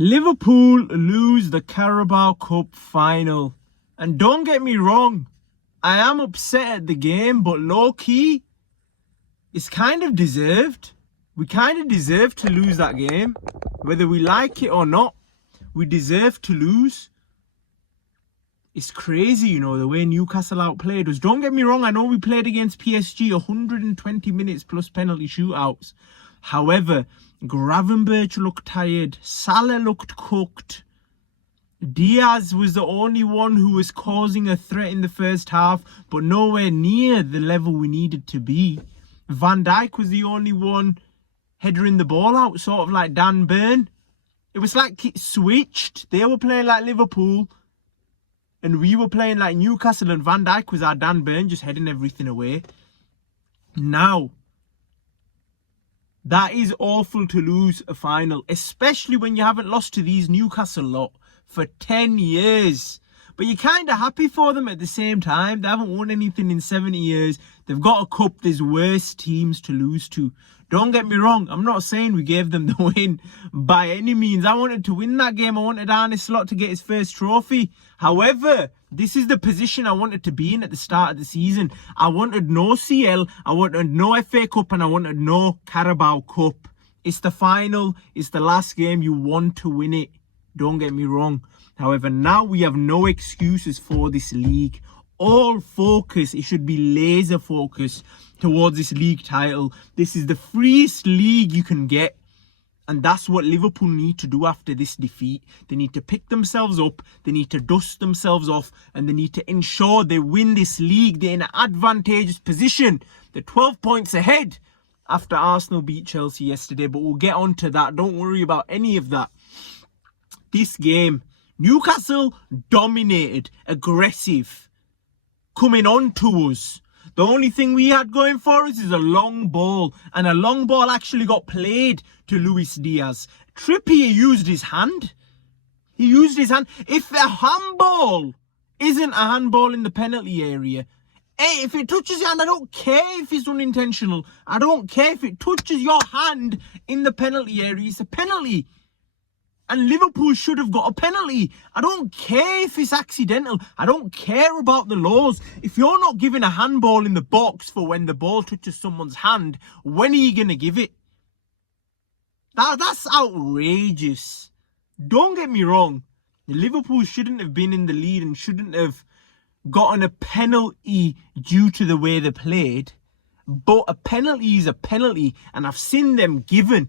Liverpool lose the Carabao Cup final. And don't get me wrong, I am upset at the game, but low-key, it's kind of deserved. We kind of deserve to lose that game. Whether we like it or not, we deserve to lose. It's crazy, you know, the way Newcastle outplayed us. Don't get me wrong, I know we played against PSG 120 minutes plus penalty shootouts. However, Gravenberch looked tired. Salah looked cooked. Diaz was the only one who was causing a threat in the first half, but nowhere near the level we needed to be. Van Dijk was the only one headering the ball out, sort of like Dan Burn. It was like it switched. They were playing like Liverpool, and we were playing like Newcastle, and Van Dijk was our Dan Burn, just heading everything away. Now, that is awful to lose a final, especially when you haven't lost to these Newcastle lot for 10 years. But you're kind of happy for them at the same time. They haven't won anything in 70 years. They've got a cup. There's worse teams to lose to. Don't get me wrong. I'm not saying we gave them the win by any means. I wanted to win that game. I wanted Arne Slot to get his first trophy. However, this is the position I wanted to be in at the start of the season. I wanted no CL, I wanted no FA Cup, and I wanted no Carabao Cup. It's the final. It's the last game. You want to win it. Don't get me wrong. However, now we have no excuses for this league. All focus, it should be laser focus towards this league title. This is the freest league you can get. And that's what Liverpool need to do after this defeat. They need to pick themselves up. They need to dust themselves off. And they need to ensure they win this league. They're in an advantageous position. They're 12 points ahead after Arsenal beat Chelsea yesterday. But we'll get on to that. Don't worry about any of that. This game, Newcastle dominated, aggressive, coming on to us. The only thing we had going for us is a long ball. And a long ball actually got played to Luis Diaz. Trippier used his hand. He used his hand. If a handball isn't a handball in the penalty area, hey, if it touches your hand, I don't care if it's unintentional. I don't care if it touches your hand in the penalty area. It's a penalty. And Liverpool should have got a penalty. I don't care if it's accidental. I don't care about the laws. If you're not giving a handball in the box for when the ball touches someone's hand, when are you going to give it? That's outrageous. Don't get me wrong. Liverpool shouldn't have been in the lead and shouldn't have gotten a penalty due to the way they played. But a penalty is a penalty, and I've seen them given.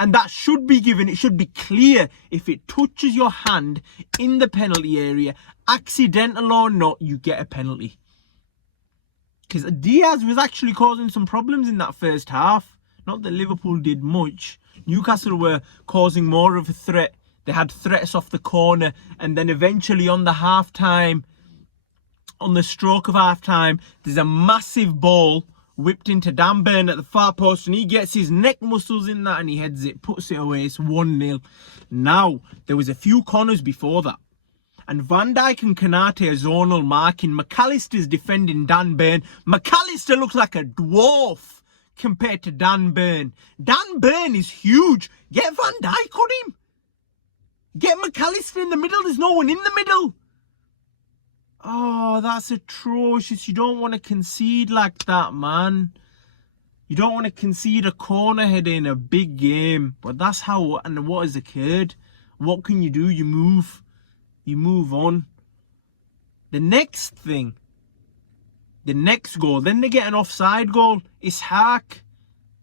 And that should be given. It should be clear. If it touches your hand in the penalty area, accidental or not, you get a penalty. Because Diaz was actually causing some problems in that first half. Not that Liverpool did much. Newcastle were causing more of a threat. They had threats off the corner. And then eventually on the half-time, on the stroke of half-time, there's a massive ball whipped into Dan Burn at the far post, and he gets his neck muscles in that and he heads it, puts it away. It's 1-0. Now, there was a few corners before that. And Van Dijk and Konate are zonal marking. McAllister's defending Dan Burn. McAllister looks like a dwarf compared to Dan Burn. Dan Burn is huge. Get Van Dijk on him. Get McAllister in the middle. There's no one in the middle. Oh, that's atrocious. You don't want to concede like that, man. You don't want to concede a corner header in a big game. But that's how and what has occurred. What can you do? You move. You move on. The next thing. The next goal. Then they get an offside goal. Ishaq.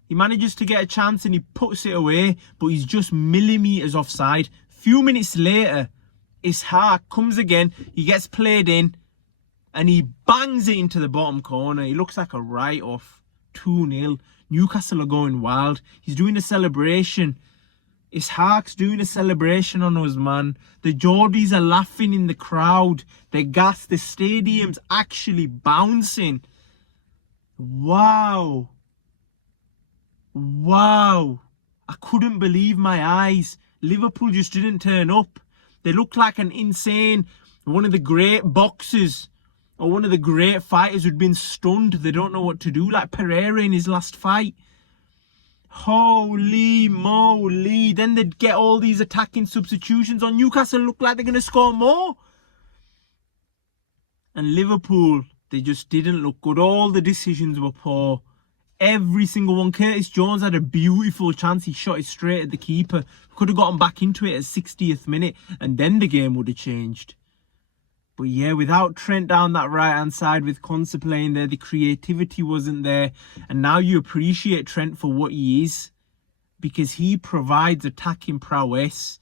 He manages to get a chance and he puts it away. But he's just millimetres offside. Few minutes later, Ishaq comes again, he gets played in, and he bangs it into the bottom corner. He looks like a write-off. 2-0. Newcastle are going wild. He's doing a celebration. Ishaq's doing a celebration on us, man. The Geordies are laughing in the crowd. They're gassed. The stadium's actually bouncing. Wow. Wow. I couldn't believe my eyes. Liverpool just didn't turn up. They look like an insane, one of the great boxers or one of the great fighters who'd been stunned. They don't know what to do, like Pereira in his last fight. Holy moly. Then they'd get all these attacking substitutions on. Newcastle look like they're going to score more. And Liverpool, they just didn't look good. All the decisions were poor. Every single one. Curtis Jones had a beautiful chance. He shot it straight at the keeper. Could have gotten back into it at 60th minute. And then the game would have changed. But yeah, without Trent down that right-hand side with Konsa playing there, the creativity wasn't there. And now you appreciate Trent for what he is. Because he provides attacking prowess.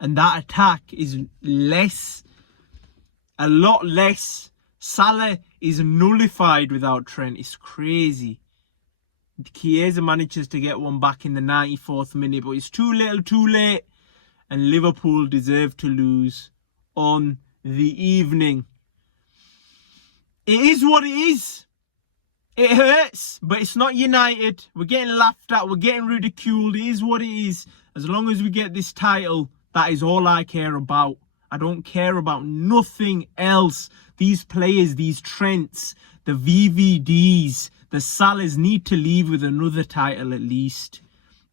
And that attack is a lot less. Salah is nullified without Trent. It's crazy. Chiesa manages to get one back in the 94th minute. But it's too little, too late. And Liverpool deserve to lose on the evening. It is what it is. It hurts, but it's not United. We're getting laughed at. We're getting ridiculed. It is what it is. As long as we get this title, that is all I care about. I don't care about nothing else. These players, these Trents, the VVDs, the Salahs need to leave with another title at least.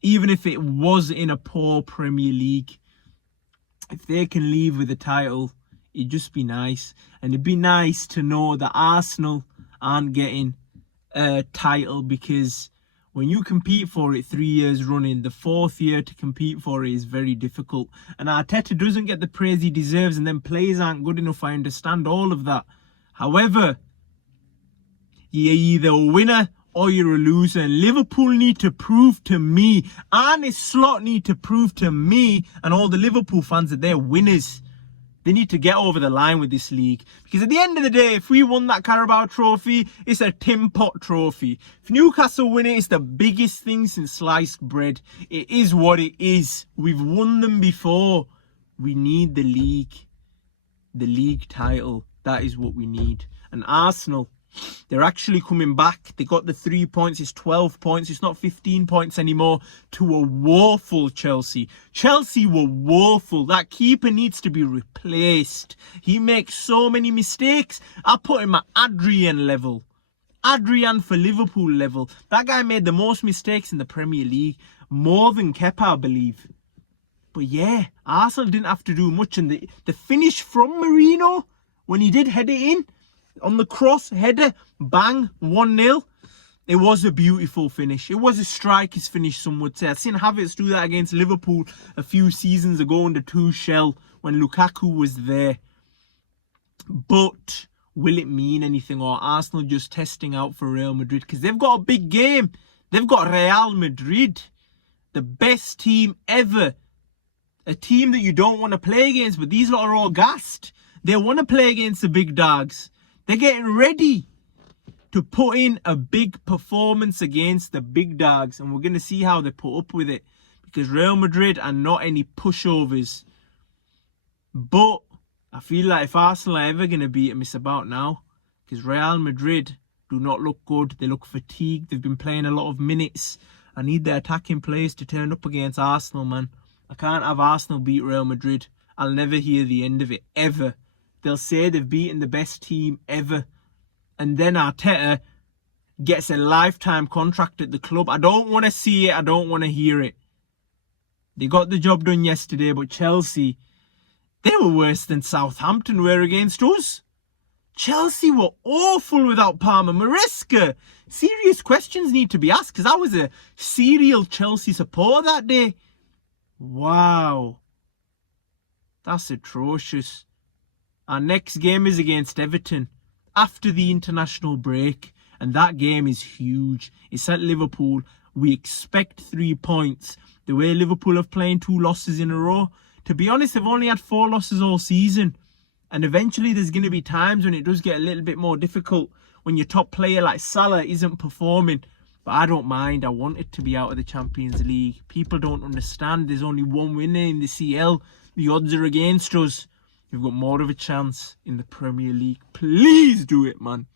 Even if it was in a poor Premier League. If they can leave with a title, it'd just be nice. And it'd be nice to know that Arsenal aren't getting a title, because when you compete for it 3 years running, the fourth year to compete for it is very difficult. And Arteta doesn't get the praise he deserves, and then players aren't good enough. I understand all of that. However, you're either a winner or you're a loser. And Liverpool need to prove to me, Arne Slot need to prove to me and all the Liverpool fans that they're winners. They need to get over the line with this league. Because at the end of the day, if we won that Carabao trophy, it's a tin pot trophy. If Newcastle win it, it's the biggest thing since sliced bread. It is what it is. We've won them before. We need the league title. That is what we need. And Arsenal, they're actually coming back. They got the 3 points. It's 12 points. It's not 15 points anymore to a woeful Chelsea. Chelsea were woeful. That keeper needs to be replaced. He makes so many mistakes. I put him at Adrian level. Adrian for Liverpool level. That guy made the most mistakes in the Premier League. More than Kepa, I believe. But yeah, Arsenal didn't have to do much. And the finish from Marino, when he did head it in, on the cross, header, bang, 1-0. It was a beautiful finish. It was a striker's finish, some would say. I've seen Havertz do that against Liverpool a few seasons ago under Tuchel when Lukaku was there. But will it mean anything, or Arsenal just testing out for Real Madrid? Because they've got a big game. They've got Real Madrid, the best team ever. A team that you don't want to play against, but these lot are all gassed. They want to play against the big dogs. They're getting ready to put in a big performance against the big dogs. And we're going to see how they put up with it. Because Real Madrid are not any pushovers. But I feel like if Arsenal are ever going to beat them, it's about now. Because Real Madrid do not look good. They look fatigued. They've been playing a lot of minutes. I need their attacking players to turn up against Arsenal, man. I can't have Arsenal beat Real Madrid. I'll never hear the end of it, ever. They'll say they've beaten the best team ever. And then Arteta gets a lifetime contract at the club. I don't want to see it. I don't want to hear it. They got the job done yesterday, but Chelsea, they were worse than Southampton were against us. Chelsea were awful without Palmer. Maresca, serious questions need to be asked, because I was a serial Chelsea supporter that day. Wow. That's atrocious. Our next game is against Everton after the international break. And that game is huge. It's at Liverpool. We expect 3 points. The way Liverpool have playing 2 losses in a row. To be honest, they've only had 4 losses all season. And eventually there's going to be times when it does get a little bit more difficult. When your top player like Salah isn't performing. But I don't mind. I want it to be out of the Champions League. People don't understand. There's only one winner in the CL. The odds are against us. We've got more of a chance in the Premier League. Please do it, man.